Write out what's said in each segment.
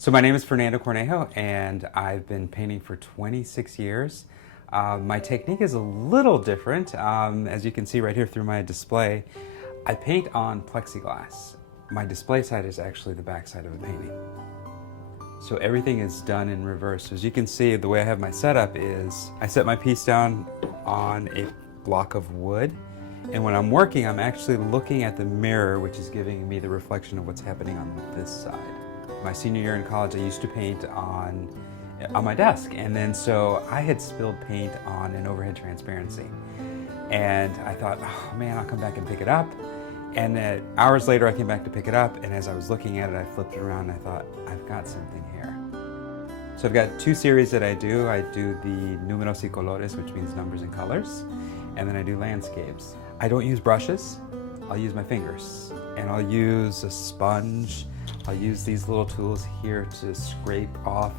So my name is Fernando Cornejo, and I've been painting for 26 years. My technique is a little different. As you can see right here through my display, I paint on plexiglass. My display side is actually the back side of a painting. So everything is done in reverse. So as you can see, the way I have my setup is I set my piece down on a block of wood, and when I'm working, I'm actually looking at the mirror, which is giving me the reflection of what's happening on this side. My senior year in college, I used to paint on my desk, and then so I had spilled paint on an overhead transparency, and I thought, oh man, I'll come back and pick it up. And hours later, I came back to pick it up, and as I was looking at it, I flipped it around and I thought, I've got something here. So I've got two series that I do. I do the números y colores, which means numbers and colors, and then I do landscapes. I don't use brushes. I'll use my fingers, and I'll use a sponge. I'll use these little tools here to scrape off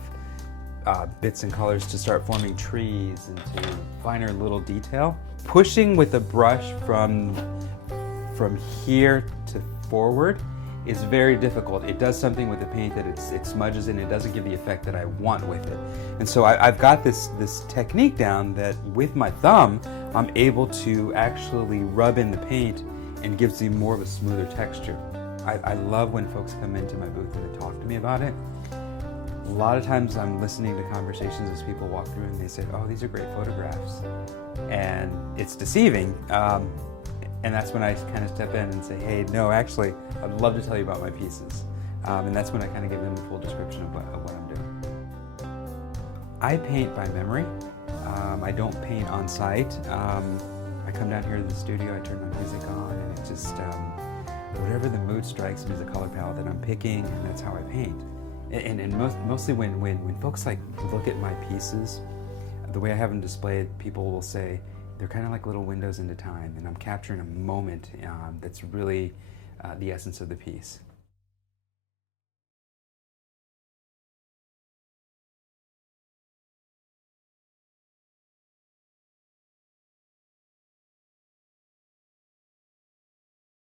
bits and colors to start forming trees and to finer little detail. Pushing with a brush from here to forward is very difficult. It does something with the paint that it smudges and it doesn't give the effect that I want with it. And so I've got this technique down that with my thumb, I'm able to actually rub in the paint and gives you more of a smoother texture. I love when folks come into my booth and they talk to me about it. A lot of times I'm listening to conversations as people walk through and they say, oh, these are great photographs. And it's deceiving. And that's when I kind of step in and say, hey, no, actually, I'd love to tell you about my pieces. And that's when I kind of give them the full description of what I'm doing. I paint by memory. I don't paint on site. I come down here to the studio, I turn my music on, and it just, whatever the mood strikes me is the color palette that I'm picking, and that's how I paint. And mostly when folks like look at my pieces, the way I have them displayed, people will say they're kind of like little windows into time, and I'm capturing a moment that's really the essence of the piece.